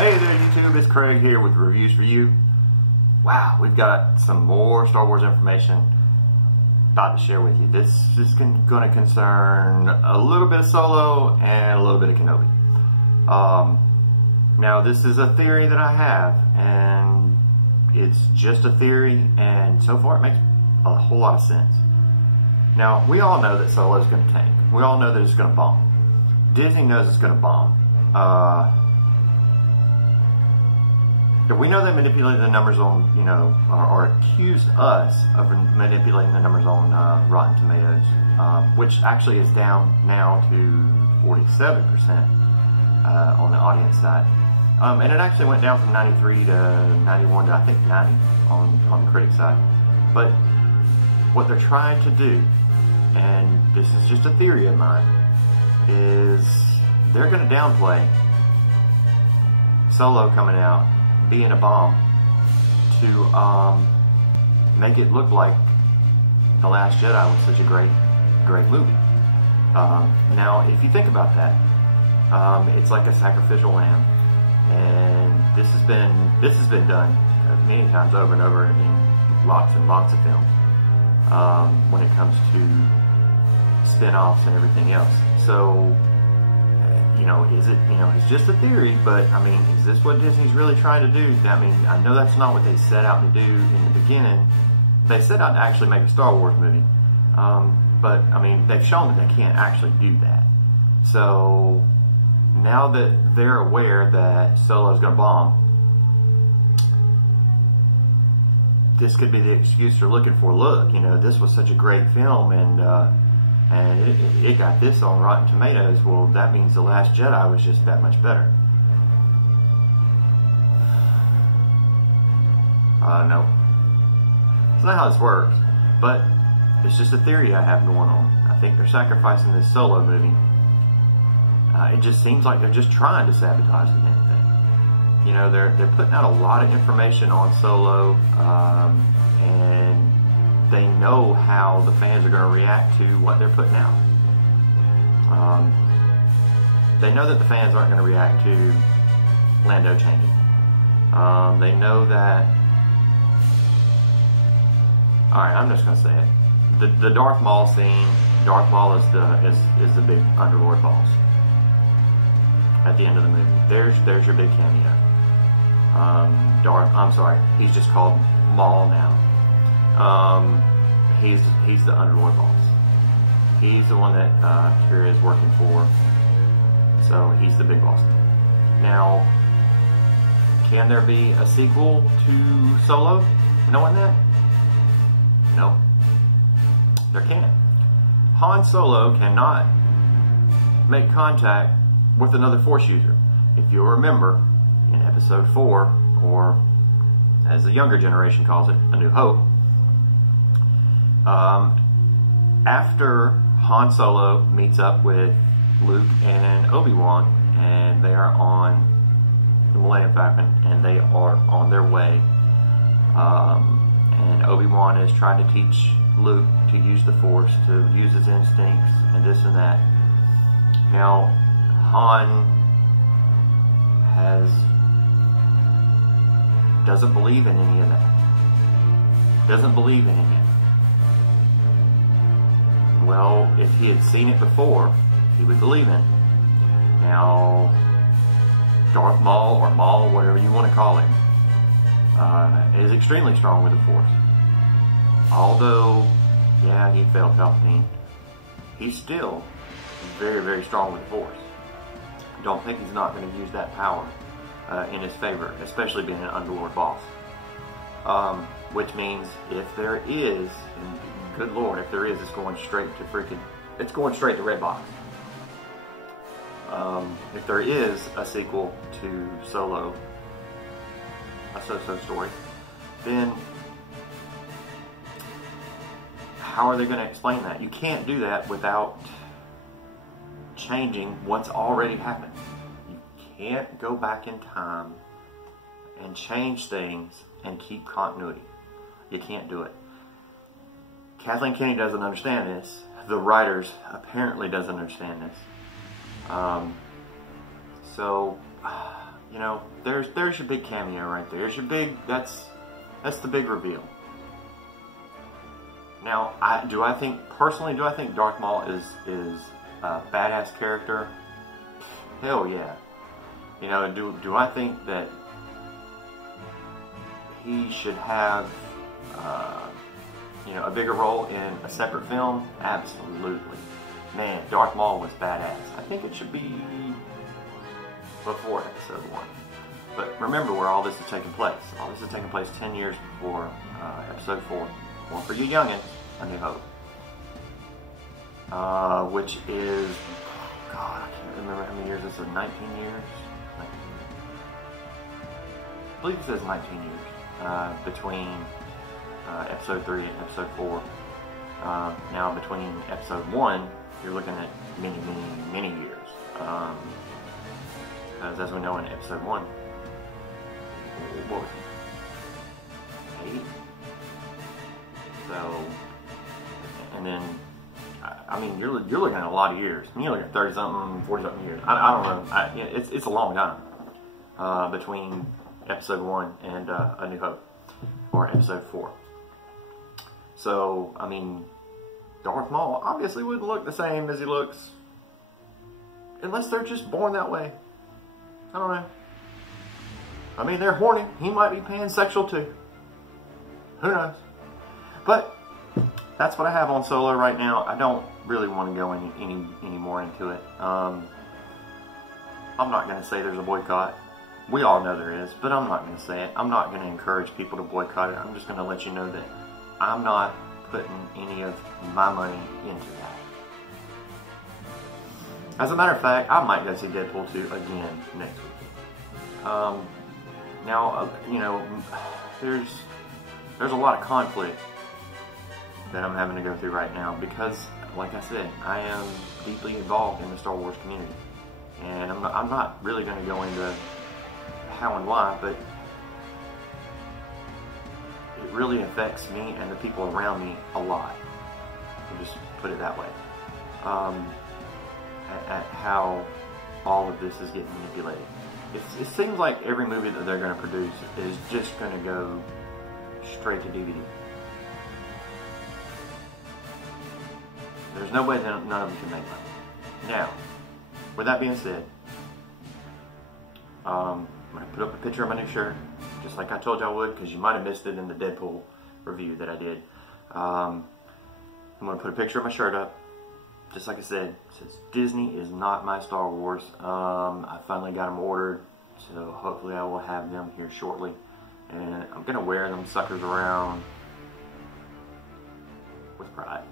Hey there YouTube, it's Craig here with reviews for you. Wow, we've got some more Star Wars information about to share with you. This is going to concern a little bit of Solo and a little bit of Kenobi. Now this is a theory that I have, and it's just a theory, and so far it makes a whole lot of sense. Now, we all know that Solo's going to tank. We all know that it's going to bomb. Disney knows it's going to bomb. We know they manipulated the numbers on, or accused us of manipulating the numbers on Rotten Tomatoes, which actually is down now to 47% on the audience side. And it actually went down from 93 to 91 to I think 90 on the critic side. But what they're trying to do, and this is just a theory of mine, is they're going to downplay Solo coming out being a bomb to make it look like The Last Jedi was such a great movie. Now, if you think about that, it's like a sacrificial lamb, and this has been done many times over and over in lots and lots of films when it comes to spin-offs and everything else. So, is it, it's just a theory, but I mean, is this what Disney's really trying to do? I mean, I know that's not what they set out to do in the beginning. They set out to actually make a Star Wars movie, but I mean, they've shown that they can't actually do that. So now that they're aware that Solo's going to bomb, this could be the excuse they're looking for. Look, this was such a great film, and it got this on Rotten Tomatoes. Well, that means The Last Jedi was just that much better. No. It's not how this works, but it's just a theory I have going on. I think they're sacrificing this Solo movie. It just seems like they're just trying to sabotage the damn thing. They're putting out a lot of information on Solo, and they know how the fans are going to react to what they're putting out. They know that the fans aren't going to react to Lando changing. They know that. All right, I'm just going to say it. The Darth Maul scene. Darth Maul is the big underlord boss at the end of the movie. There's your big cameo. I'm sorry, he's just called Maul now. He's the underlord boss. He's the one that qi'ra is working for. So he's the big boss. Now, can there be a sequel to Solo? Knowing that? No, there can't. Han Solo cannot make contact with another Force user. If you'll remember, in Episode 4, or as the younger generation calls it, A New Hope, after Han Solo meets up with Luke and Obi Wan, and they are on the Millennium Falcon, and they are on their way, and Obi Wan is trying to teach Luke to use the Force, to use his instincts, and this and that. Now, Han doesn't believe in any of that. Doesn't believe in any of it. Well, if he had seen it before, he would believe in it. Now, Darth Maul, or Maul, whatever you want to call him, is extremely strong with the Force. Although, yeah, he failed Palpatine, he's still very, very strong with the Force. Don't think he's not going to use that power in his favor, especially being an underlord boss. Which means if there is, and good Lord, if there is, it's going straight to Redbox. If there is a sequel to Solo, a so-so story, then how are they going to explain that? You can't do that without changing what's already happened. You can't go back in time and change things and keep continuity. You can't do it. Kathleen Kennedy doesn't understand this. The writers apparently doesn't understand this. So you know, there's your big cameo right there. There's your big, that's the big reveal. Now, personally, do I think Darth Maul is a badass character? Hell yeah. You know, do I think that he should have, you know, a bigger role in a separate film? Absolutely. Man, Darth Maul was badass. I think it should be before episode 1. But remember where all this is taking place. All this is taking place 10 years before episode 4. Or for you youngins, A New Hope. Which is, God, I can't remember how many years this is. 19 years? I believe it says 19 years between episode 3 and episode 4. Now between episode 1, you're looking at many years. Because as we know in episode 1, what was it? 8? So, and then, I mean, you're looking at a lot of years. I mean, you're looking at 30-something, 40-something years. I don't know. It's a long time between episode 1 and A New Hope, or episode 4. So, I mean, Darth Maul obviously wouldn't look the same as he looks, unless they're just born that way. I don't know. I mean, they're horny. He might be pansexual too. Who knows? But that's what I have on Solo right now. I don't really want to go any more into it. I'm not going to say there's a boycott. We all know there is, but I'm not going to say it. I'm not going to encourage people to boycott it. I'm just going to let you know that I'm not putting any of my money into that. As a matter of fact, I might go see Deadpool 2 again next week. Now, you know, there's a lot of conflict that I'm having to go through right now because, like I said, I am deeply involved in the Star Wars community. And I'm not really going to go into how and why, but it really affects me and the people around me a lot. I'll just put it that way. At how all of this is getting manipulated. It seems like every movie that they're going to produce is just going to go straight to DVD. There's no way that none of them can make money. Now, with that being said, I'm going to put up a picture of my new shirt, just like I told you I would, because you might have missed it in the Deadpool review that I did. I'm going to put a picture of my shirt up. Just like I said, it says Disney is not my Star Wars. I finally got them ordered, so hopefully I will have them here shortly. And I'm going to wear them suckers around with pride.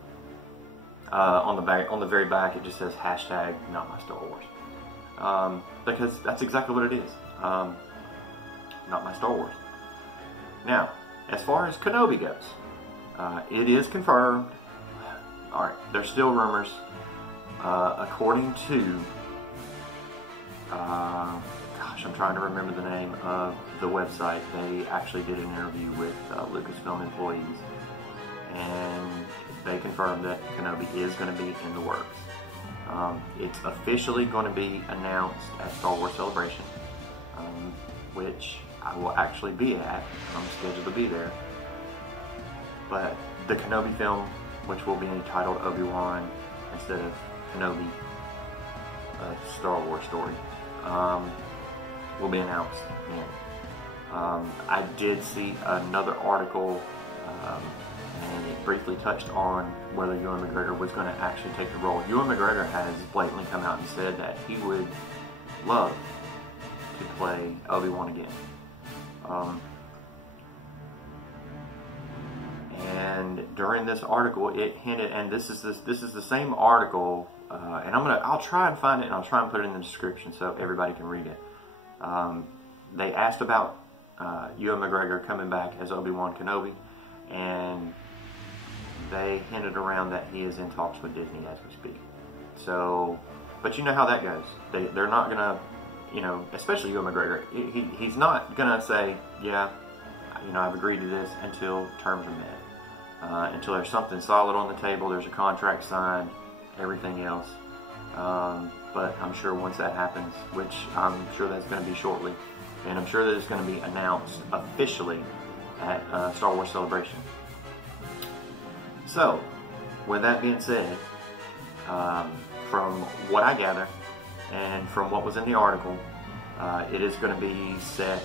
On the very back, it just says hashtag not my Star Wars. Because that's exactly what it is. Not my Star Wars. Now, as far as Kenobi goes, it is confirmed. Alright, there's still rumors. According to, gosh, I'm trying to remember the name of the website. They actually did an interview with Lucasfilm employees, and they confirmed that Kenobi is going to be in the works. It's officially going to be announced at Star Wars Celebration, which I will actually be at. I'm scheduled to be there. But the Kenobi film, which will be entitled Obi Wan instead of Kenobi, a Star Wars story, will be announced. I did see another article, and it briefly touched on whether Ewan McGregor was going to actually take the role. Ewan McGregor has blatantly come out and said that he would love to play Obi Wan again. And during this article, it hinted, and this is the same article, and I'll try and find it, and I'll try and put it in the description so everybody can read it. They asked about Ewan McGregor coming back as Obi Wan Kenobi, and they hinted around that he is in talks with Disney as we speak. So, but you know how that goes. They're not gonna, you know, especially Ewan McGregor. He's not gonna say, yeah, you know, I've agreed to this until terms are met. Until there's something solid on the table, there's a contract signed, everything else. but I'm sure once that happens, which I'm sure that's going to be shortly, and I'm sure that it's going to be announced officially at Star Wars Celebration. So, with that being said, from what I gather, and from what was in the article, it is going to be set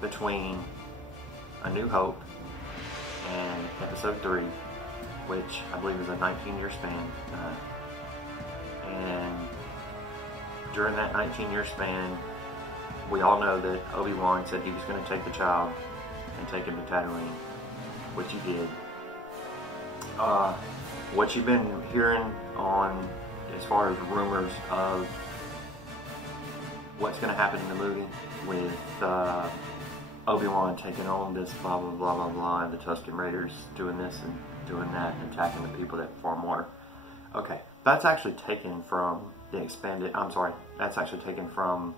between A New Hope and Episode 3, which I believe is a 19-year span. And during that 19-year span, we all know that Obi Wan said he was going to take the child and take him to Tatooine, which he did. What you've been hearing on as far as rumors of what's going to happen in the movie with Obi Wan taking on this blah blah blah blah blah, and the Tusken Raiders doing this and doing that and attacking the people that farm water. Okay, that's actually taken from the expanded. I'm sorry, that's actually taken from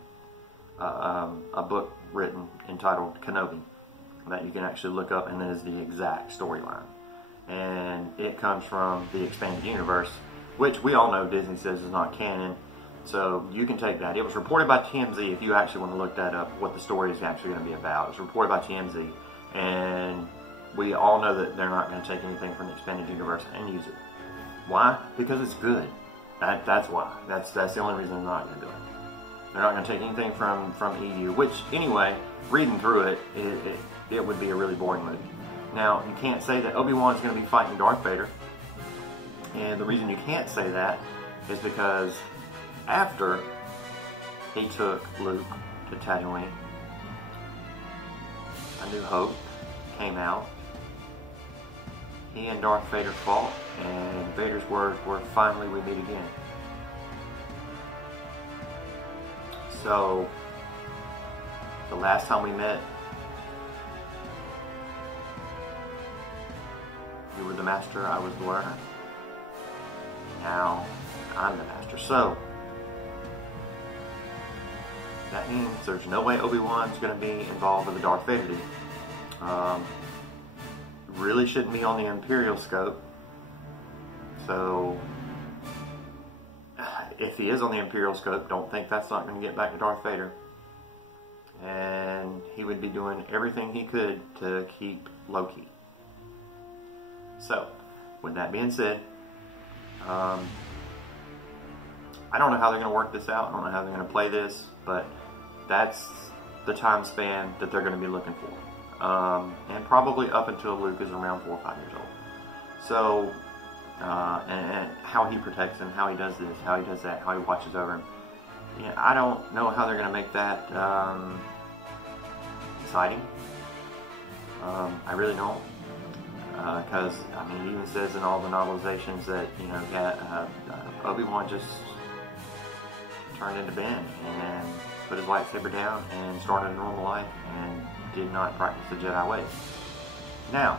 a book written entitled Kenobi that you can actually look up, and that is the exact storyline. And it comes from the expanded universe, which we all know Disney says is not canon. So you can take that. It was reported by TMZ, if you actually want to look that up, what the story is actually going to be about. It was reported by TMZ, and we all know that they're not going to take anything from the expanded universe and use it. Why? Because it's good. That's why. That's the only reason they're not going to do it. They're not going to take anything from EU, which anyway, reading through it, it would be a really boring movie. Now, you can't say that Obi-Wan's going to be fighting Darth Vader. And the reason you can't say that is because after he took Luke to Tatooine, A New Hope came out. He and Darth Vader fought, and Vader's words were, "Finally we meet again." So, the last time we met, you were the master, I was the learner. Now, I'm the master. So, that means there's no way Obi-Wan's going to be involved with the Darth Vader deal. Really shouldn't be on the Imperial scope. So, if he is on the Imperial scope, don't think that's not going to get back to Darth Vader. And he would be doing everything he could to keep low-key. So, with that being said, I don't know how they're going to work this out. I don't know how they're going to play this, but that's the time span that they're going to be looking for. And probably up until Luke is around 4 or 5 years old. So, and how he protects him, how he does this, how he does that, how he watches over him. Yeah, I don't know how they're going to make that exciting. I really don't. Because, I mean, it even says in all the novelizations that, you know, Obi Wan just turned into Ben and put his lightsaber down and started a normal life and did not practice the Jedi ways. Now,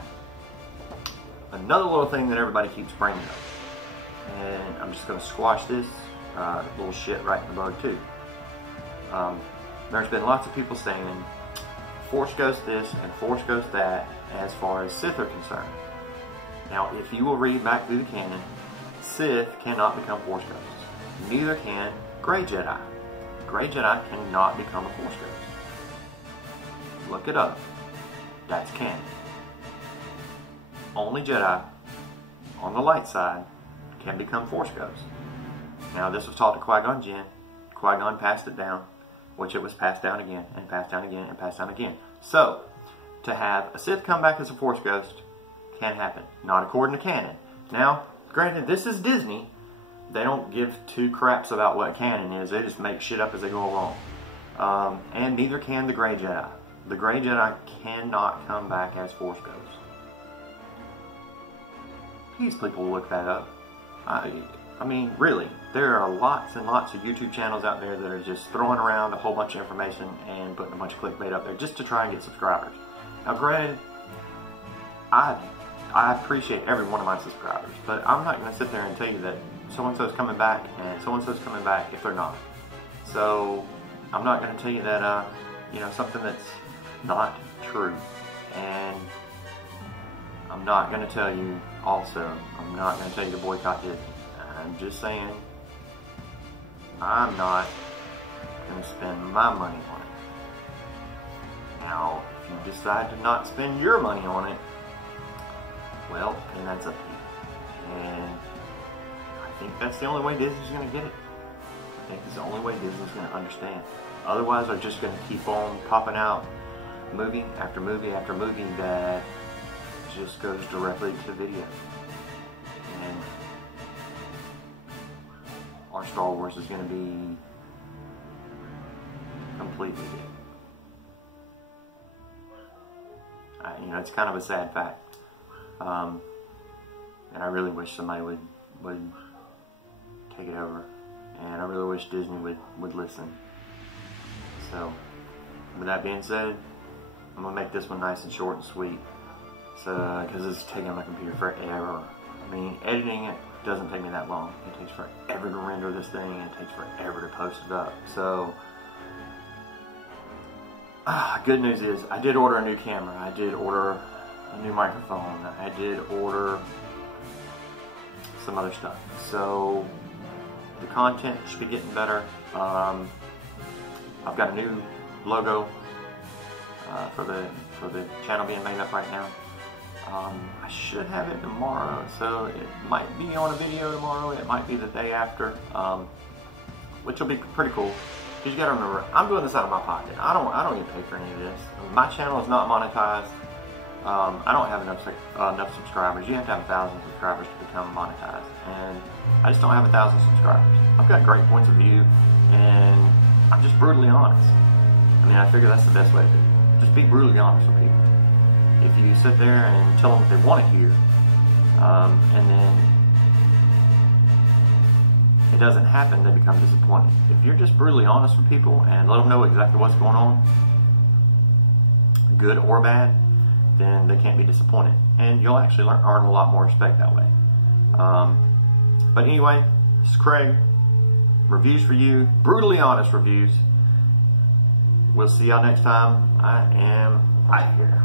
another little thing that everybody keeps bringing up, and I'm just going to squash this little shit right in the bud too. There's been lots of people saying Force Ghost this and Force Ghost that as far as Sith are concerned. Now, if you will read back through the canon, Sith cannot become Force Ghosts. Neither can Grey Jedi. Grey Jedi cannot become a Force Ghost. Look it up. That's canon. Only Jedi on the light side can become Force Ghosts. Now, this was taught to Qui-Gon Jinn. Qui-Gon passed it down, which it was passed down again, and passed down again, and passed down again. So, to have a Sith come back as a Force Ghost can happen. Not according to canon. Now, granted, this is Disney. They don't give two craps about what canon is. They just make shit up as they go along. And neither can the Grey Jedi. The Grey Jedi cannot come back as Force Ghosts. Please, people, look that up. I mean, really, there are lots and lots of YouTube channels out there that are just throwing around a whole bunch of information and putting a bunch of clickbait up there just to try and get subscribers. Now, granted, I appreciate every one of my subscribers, but I'm not going to sit there and tell you that so-and-so's coming back and so-and-so's coming back if they're not. So, I'm not going to tell you that, you know, something that's not true. And I'm not going to tell you also, I'm not going to tell you to boycott Disney. I'm just saying, I'm not going to spend my money on it. Now, if you decide to not spend your money on it, well, then that's up to you. And I think that's the only way Disney's going to get it. I think it's the only way Disney's going to understand. Otherwise, they're just going to keep on popping out movie after movie after movie that just goes directly to video. And our Star Wars is going to be completely dead. You know, it's kind of a sad fact. And I really wish somebody would take it over. And I really wish Disney would listen. So, with that being said, I'm going to make this one nice and short and sweet. So, because it's taking my computer forever. I mean, editing it doesn't take me that long. It takes forever to render this thing, and it takes forever to post it up. So, good news is, I did order a new camera. I did order a new microphone. I did order some other stuff. So, the content should be getting better. I've got a new logo for the channel being made up right now. I should have it tomorrow, so it might be on a video tomorrow. It might be the day after, which will be pretty cool. Because you got to remember, I'm doing this out of my pocket. I don't get paid for any of this. My channel is not monetized. I don't have enough subscribers. You have to have 1,000 subscribers to become monetized, and I just don't have 1,000 subscribers. I've got great points of view, and I'm just brutally honest. I mean, I figure that's the best way to do it. Just be brutally honest with people. If you sit there and tell them what they want to hear, and then it doesn't happen, they become disappointed. If you're just brutally honest with people and let them know exactly what's going on, good or bad, then they can't be disappointed. And you'll actually earn a lot more respect that way. But anyway, this is Craig. Reviews for you. Brutally honest reviews. We'll see y'all next time. I am out of here.